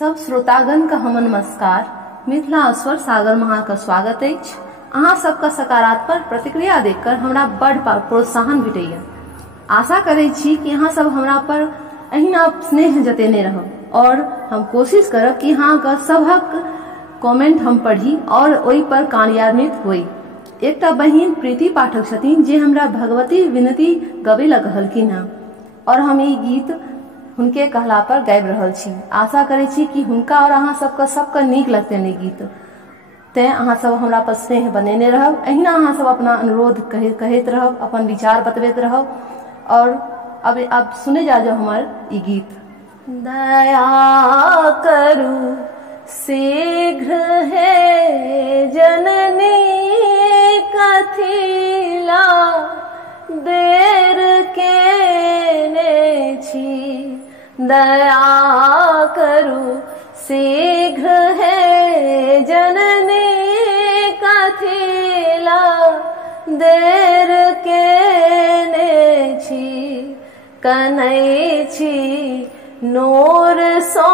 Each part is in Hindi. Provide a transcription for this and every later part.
सब श्रोतागण का हम नमस्कार। मिथिला स्वर सागर महा का स्वागत अछि। अहाँ सबका सकारात्मक प्रतिक्रिया देखकर हमरा बड़ प्रोत्साहन भेटैया। आशा करै छी कि अहाँ सब हमरा पर अहिना स्नेह जतेने रहब और हम कोशिश करब कि अहाँ का सबहक कमेंट हम पढ़ी और ओहि पर कार्यान्वित होई। एकटा बहिन प्रीति पाठक छथिन जे हमरा भगवती विनती गबै ला कहलखिन हँ और हम ई गीत हुनके कहला पर गाबि रहल छी। आशा करै छी कि हुनका और अहाँ सबका नीक लगतनि ई गीत। तें अहाँ सब हमरा पर स्नेह बनेने रहब। अहिना अहाँ सब अपना अनुरोध कहैत रहब, अपन विचार बतबैत रहब। और अब सुने जा हमर ई गीत। दया करू शीघ्र है जननी कथिला देर केने छी। दया करू शीघ्र है जननी कथिला देर केने छी। कनै छी नोर सो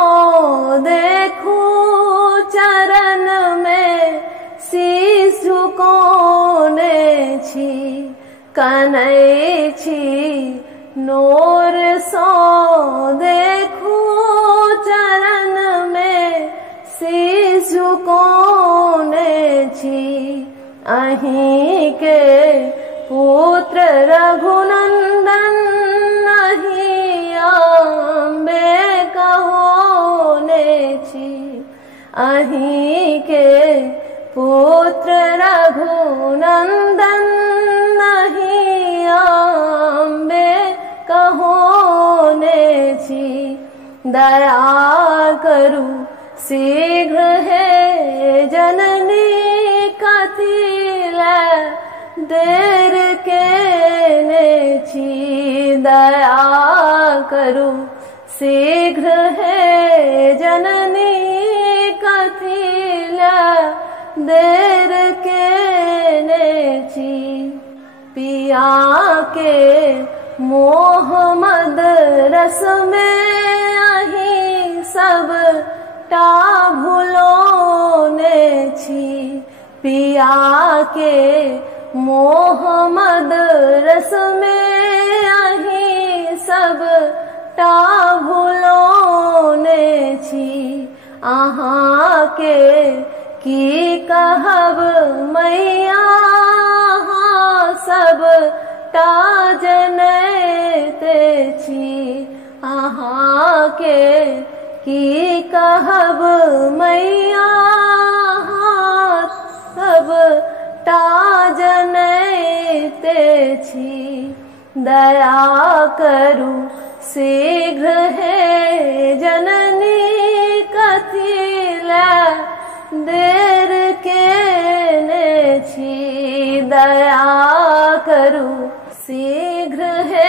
देखू चरण में शीश झुकोने छी। कनै छी नोर सो देखू चरण में शीश झुकोने छी। अहीं के पुत्र रघुनंदन नहीं अम्बे कहोने छी। अहीं के पुत्र रघुनंदन नहीं अम्बे कहोने छी। दया करू शीघ्र है जननी कथिला देर केने छी। दया करू शीघ्र है जननी कथिला देर केने छी। पिया के मोह मद रस में अहीं सब टा भुलोने छी। पिया के मोह मद रस में अहीं सब टा भुलोने छी। अहाँ के की कहब मैया सब ता जनैते छी। अहाँ के की कहब मैया सब ता जनैते छी। दया करू शीघ्र है जननी कथिला देर केने छी। दया करू शीघ्र है